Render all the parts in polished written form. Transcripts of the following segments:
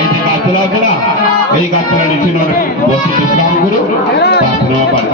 এই যে গাছতলা আছে না, এই গাছতলা নিচে বসে বিশ্রাম করো, প্রার্থনা পাঠ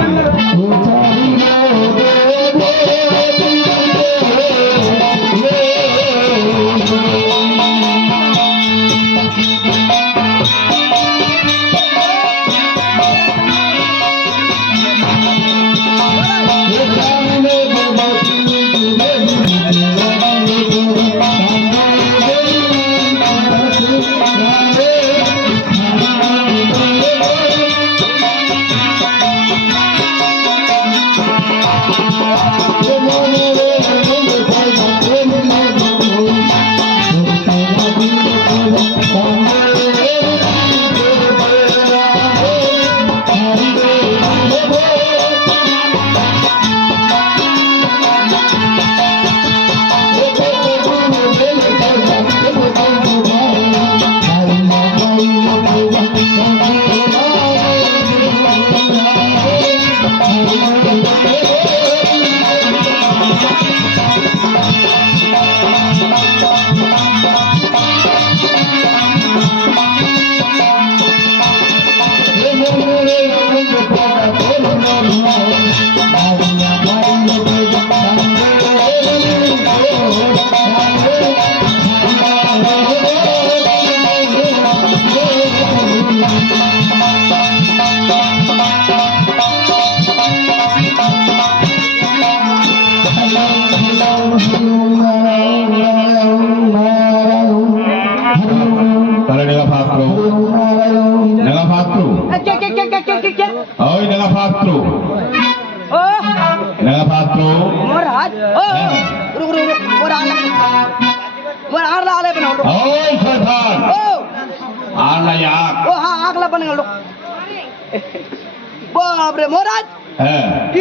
বাপরে মহারাজ,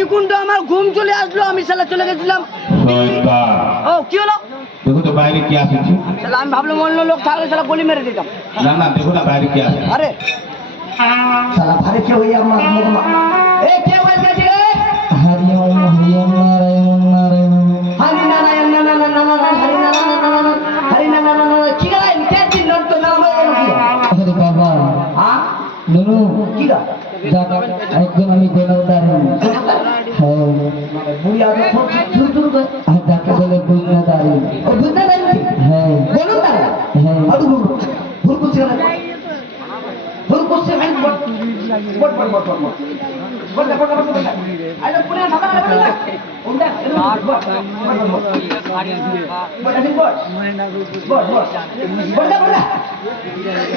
এখন তো আমার ঘুম চলে আসলো, আমি শালা চলে গেছিলাম। ও কি হলো? দেখো তো বাইরে কি আছে। শালা আমি ভাবলাম অন্য লোক থাকলে শালা গলি মেরে দিতাম। না না, দেখো না বাইরে কি আছে। আরে শালা ভারে কে হইয়া আমার মুখমা এ কে বলছে রে? হরি ওম নারায়ণ নারায়ণ, হরি নারায়ণ নারায়ণ হরি নারায়ণ হরি নারায়ণ কি গা ইতে দিন তো নাম বলো কি? আরে বাবা নুনু কি গা একদম আমি গোলাদার। হ্যাঁ বুড়িয়া তো ছুট ছুট করে ডাকে বলে বুঝনাদার। ও বুঝনাদার? হ্যাঁ গোলাদার। হ্যাঁ আদু ভুল করছিস না? ভুল করছিস আমি বট বট বট বট বট বট বট বট বট আরে পুরো ঢাকা না বল না ওটা আর বট বট বট গাড়ি দিয়ে বট আছে বট বট বট বট বট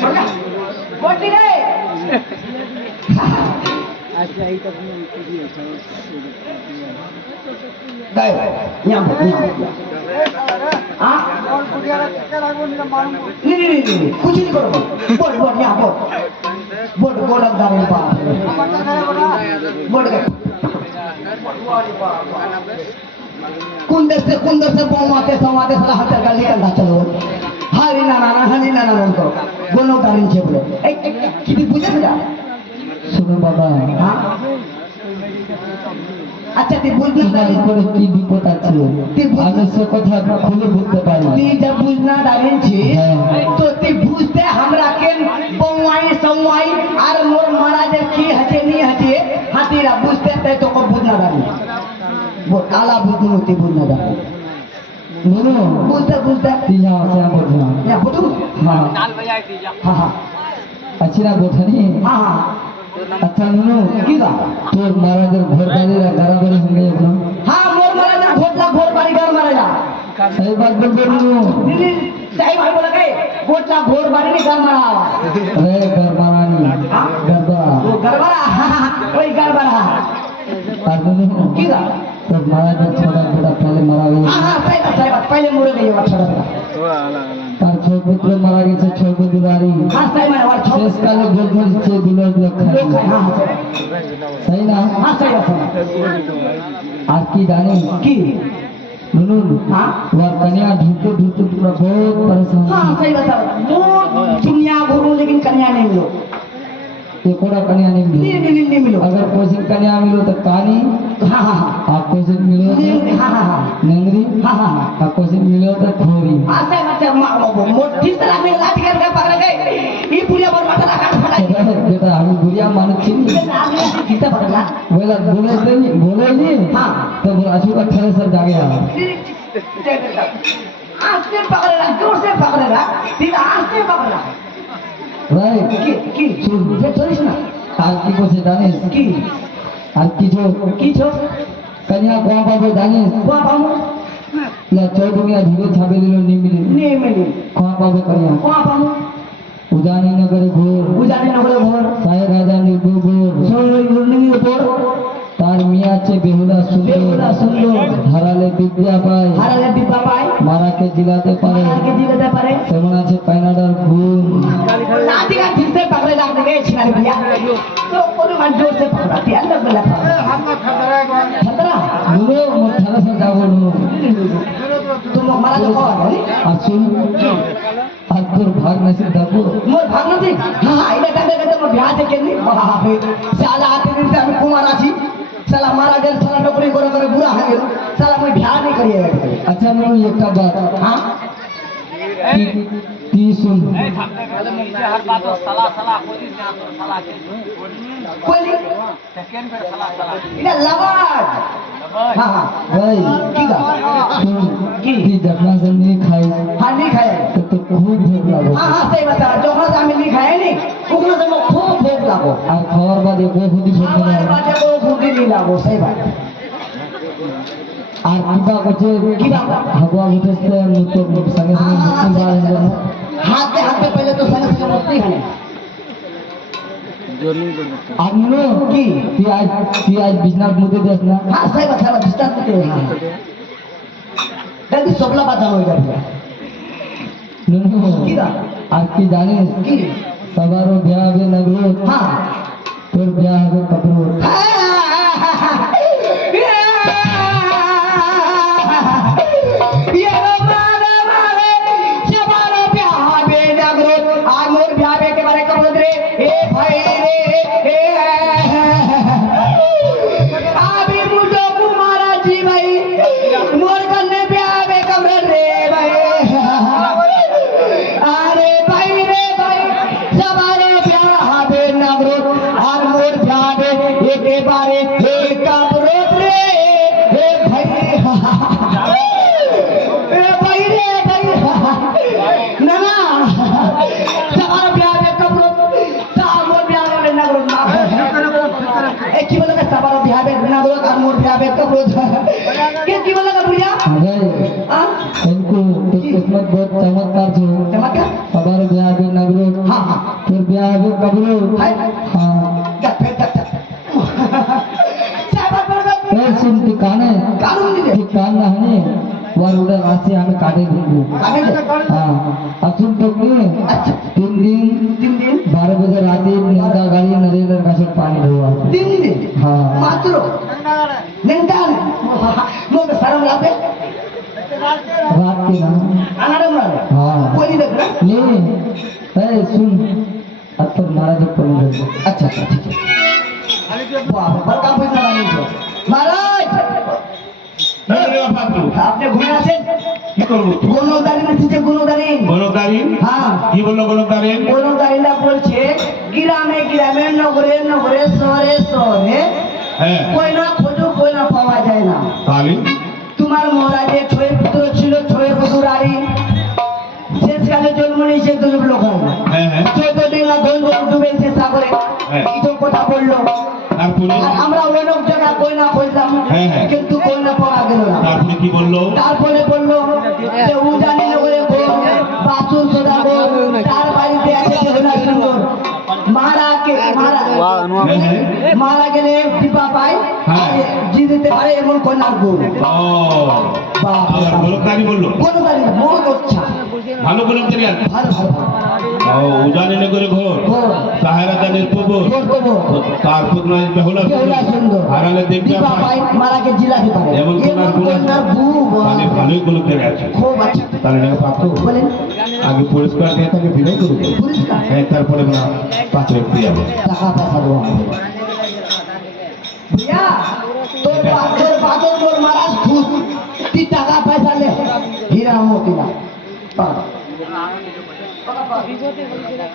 বট বট রে আচ্ছা এইটা তুমি কি দিয়েছো? দাই নিয়া বট নিয়া আ বল পুডিয়ারা কে লাগবো না মারুম নি নি নি কুछ नहीं करो বট বট নিয়া বট বট গোলাম দারুন পা বট গে কোন দেশ से বৌমাতে সমাতে সালা হাতের গালি কান্দা চলো হারি না না হানি না না বলতো গোনো দারিন ছে বলে এই কি বুঝে না? শুনো বাবা, হ্যাঁ আচ্ছা তুই বুঝনা দাঁড়িয়ে করে কি বিপদ আছে আমি সে কথা খুলে বুঝতে পারি। তুই যা বুঝনা দাঁড়িয়েছি তো তুই বুঝতে আমরা কেন বৌমাই সময় আর মোর মহারাজের কি আছে নি আছে হাতিরা বুঝতে তাই তোকে বুঝনা দাঁড়িয়ে আলা বুঝনো তুই বুঝনা দাঁড়িয়ে নুনু বুঝতে বুঝতে তুই যা আসে বুঝনা বুঝু। হ্যাঁ হ্যাঁ अच्छी ना बोठनी। हाँ अच्छा नुनू की दा तोर महाराजर घर बाड़ी गराबरी होंगे एकदम। हाँ मोर महाराजर घोटला घोर बाड़ी घर महाराजा सही बात बोल रहे नुनू। दीदी सही बात बोला के घोटला घोर बाड़ी नहीं घर मारा। अरे घर मारा नहीं गरबा वो गरबा वही गरबा और नुनू की दा तो महाराजर छोटा छोटा पहले मारा गया। हाँ सही बात पहले मुड़े गई वो छोटा তার ছয় পুত্র মারা গেছে, ছয় পুত্রারি শেষ কালে গোধর দিচ্ছে দুলার তাই না? আর কি জানিস কি নুনুন তোমার कन्या ढूंढते ढूंढते पूरा बहुत परेशान। हाँ सही बता, वो दुनिया घूमो लेकिन कन्या नहीं मिलो। कोड़ा कन्या नहीं मिलो नहीं मिलो अगर कोशिश कन्या मिलो तो कानी हाँ हाँ हाँ आप कोशिश मिलो तो हाँ हाँ हाँ नंगरी हाँ हाँ आप कोशिश मिलो तो खोरी आसे मतलब मोटी तरह में लाठी करके पकड़ गए ये पुलिया पर माथा लगा फटाई बेटा हम बुढ़िया मानुष छी कितना पकड़ा बोले नहीं हाँ तो अशोक 18 साल जागे आस्ते पकड़ेगा जोर से पकड़ेगा फिर आस्ते पकड़ेगा भाई की सुन ये छोड़िस ना আর কি করছে জানিস की আর কিছু की छो कन्या कहाँ पाबो জানিস वो पाऊँ ला चौदुनिया धीरे छापे दिलो निमिली नहीं मिली कहाँ पाबो कन्या वहाँ पाऊँ उजानी नगर घोर उजाने नगरे भोर साय राजा निर्भोर सोई उर्निमी ऊपर तार मिया चे बेहुला बेहुला सुंदर ধারালে বিদ্যা পায় हारा डिब्बा पाए মারাকে জিলাতে পারে आगे जीवते पारे তেমন আছে পাইনাডার গুণ लाठी का ठीक से पकड़े जाते गए छिनारी भैया तो कोई मन जोर से पकड़ा थी अंदर बेला पकड़ा खतरा নুনো মোর ঠালা সা যাবো নুনো तुम हमारा जो कौन है আসুন আর তোর ভাগ নাসি দেখো मोर भागना थी हाँ इधर कंधे कंधे में ब्याह थे केनी साला आते दिन से हम कुमार आची साला हमारा जल साला नौकरी करो करे बुरा है साला मैं ब्याह नहीं करिए আচ্ছা নুনো একটা বাত हाँ কি শুন कोई नहीं इधर लवाज हाँ हाँ ভাই की का শুন কি? কি যখন সে নি খাই हाँ नहीं खाया তো তো খুব ভোগ লাগো हाँ हाँ सही बता जो हमारे सामने नहीं खाया नहीं उतना से मैं खूब भोग लागो আর খাওয়ার বাদে ও খুদি ভোগ हमारे না बाटे को फूटी नहीं लागो सही बात আর কিবা করছে কিবা? হাগোয়া উঠেছে নতুন সঙ্গে সঙ্গে নতুন বার হলো না हाथ पे पहले तो संग संग मस्ती खाने আর নুনো की তুই আজ বিছনার মধ্যে যাস না हाँ सही बात है डिस्टर्ब करते हैं जल्दी सोपला बात हो जाएगा নুনো কিবা? আর কি জানিস की সবারও বিয়া হবে নগর हाँ তোর বিয়া হবে কবর इनको किस्मत बहुत चमत्कार छो सवार बिया হবে নগর हाँ हाँ তোর বিয়া হবে কবর हाँ ए सुनती काने की कान ना हने वार उड़ा राशि हमें काटे देंगे हाँ अब सुन तो क्यों अच्छा 3 दिन 12 बजे रात निंदा गाड़ी नरेंद्र का सब पानी हुआ हाँ मात्र निंदान मुझे शर्म लागे रात के ना अनारम लागे हाँ कोई नहीं देख रहा नहीं ए सुन अब तो महाराज को नहीं अच्छा अच्छा ठीक है वाह बड़का पैसा नहीं है महाराज আপনি ঘুরে আছেন কি করবো গণদারিন আছে গণদারিন গণতারিন হ্যাঁ কি বললো গণতারিন গণদারিনটা বলছে গ্রামে গ্রামে নগরে নগরে শহরে শহরে হ্যাঁ কই না খোঁজো কই না পাওয়া যায় না তাহলে তোমার মহারাজের ছয় পুত্র ছিল ছয় পুত্রারি শেষকালে জন্ম নিয়েছে দুজন লোক হ্যাঁ হ্যাঁ 14 দিন না গঙ্গা ডুবেছে সাগরে হ্যাঁ। কিছু কথা বললো তারপরে আর আমরা অনেক জায়গা কই না খুঁজলাম হ্যাঁ, হ্যাঁ। কিন্তু কই না পাওয়া গেল না তারপরে কি বললো তারপরে বললো যে উজানি নগরে বাসুর সদাগর তার বাড়িতে আছে বেহুলা সুন্দর মারা গেলে দীপা পায় হ্যাঁ। জিতে পারে এমন কন্যার গুণ ও গণতারি বললো কোনো গাড়ি মন ইচ্ছা ভালো গণতারি আছে ভালো ভালো ভালো। উজানি করে ঘোর ঘোর। সাহেরা জানির পুকুর ঘোর তো ঘোর। তার পুত্র বেহুলা বেহুলা সুন্দর। হারালে দীপা দিব্যা পাই মারাকে জিলাতে পারে। এমন এমন কন্যার কন্যার বউ তাহলে ভালোই গুলো পেয়ে আছে খুব আচ্ছা। তাহলে নাকি পাত্র বলেন আগে পরিষ্কার দিয়ে তাকে বিদায় করবো পরিষ্কার হ্যাঁ তারপরে না পাত্র পেয়ে যাবো টাকা পয়সা দেবো আমাদের। भैया তোর বাদর মোর মারাজ খুশ তুই টাকা পয়সা লে হীরা মোতি না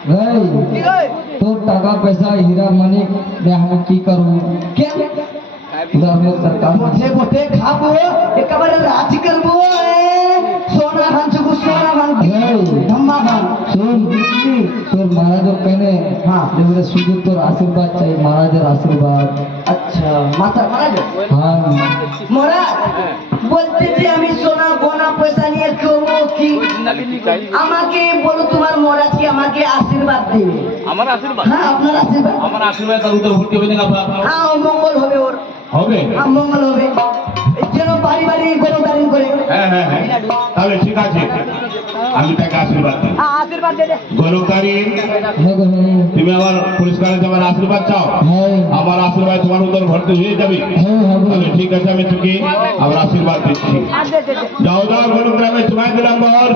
ভাই তোর টাকা পয়সা হীরা মানিক দিয়ে আমি কি করবো কেন উধার মোর দরকার বসে বসে খাবো একেবারে রাজ করবো সোনা খান সোনা খান ধম্মা খান শোন তোর মহারাজের কেনে হ্যাঁ। এবারে শুধু তোর আশীর্বাদ চাই মহারাজের আশীর্বাদ আচ্ছা মাথা মারাজ হ্যাঁ মহারাজ বলতে যে আমি সোনা গোনা পয়সা নিয়ে করবো কি আমাকে বলো তোমার মহারাজকে আমাকে আশীর্বাদ দেবে আমার আশীর্বাদ হ্যাঁ আপনার আশীর্বাদ আমার আশীর্বাদ তার উত্তর ভর্তি হবে না হ্যাঁ ও মঙ্গল হবে ওর হবে হ্যাঁ মঙ্গল হবে যেন বাড়ি বাড়ি গরু দাঁড়িয়ে করে হ্যাঁ হ্যাঁ হ্যাঁ তাহলে ঠিক আছে আমি তাকে আশীর্বাদ দিই আশীর্বাদ দে দে গরুকারী হ্যাঁ গো, হ্যাঁ তুমি আমার পুরস্কারে তোমার আশীর্বাদ চাও হ্যাঁ আমার আশীর্বাদ তোমার উত্তর ভর্তি হয়ে যাবে হ্যাঁ হবে তাহলে ঠিক আছে আমি তোকে আমার আশীর্বাদ দিচ্ছি যাও যাও গরুগ্রামে তোমায় দিলাম বর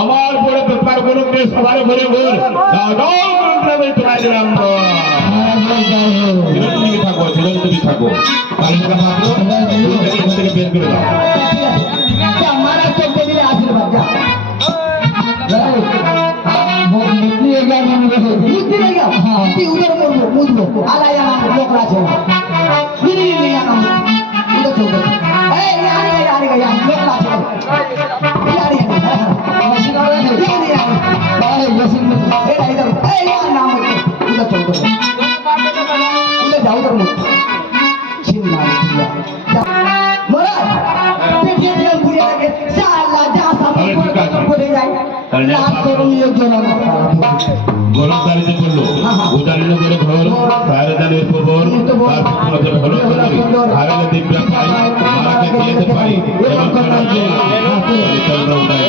আমার বড় তোমার গরুগ্রামে সবার ঘরে ঘুর যাও যাও গরুগ্রামে তোমায় দিলাম বর মহারাজ জয় হোক। চিরঞ্জীবী থাকো চিরঞ্জীবী থাকো কালী থেকে মাত্র এখান থেকে বের করে দাও ঠিক আছে যা, মারা চলতে দিলে আশীর্বাদ যা ভাই মুক্তি এগিয়ে নিয়ে বুদ্ধি রে গা তুই উদর করবো মুদবো আলাই আমার লোক আছে নিনি নিনি আমার উদর চলতে এই আনে গয়া লোক আছে এই আনে ভাই জসিম এই নাম উদর চলতে উদর যাও উদর মুখ চিন্না মহারাজ দেখিয়ে দিলাম বুড়িয়াকে যা আল্লাহ যা সামনে করে যায় লাভ করুন লোকজন গরমকারী যে করলো উদাহরণ করে ঘর বাইরে দাঁড়িয়ে খবর তার পুত্রদের হলো হারালে দিব্যা পাই মারাকে দিয়েতে পারি এবং চন্দ্র উদয়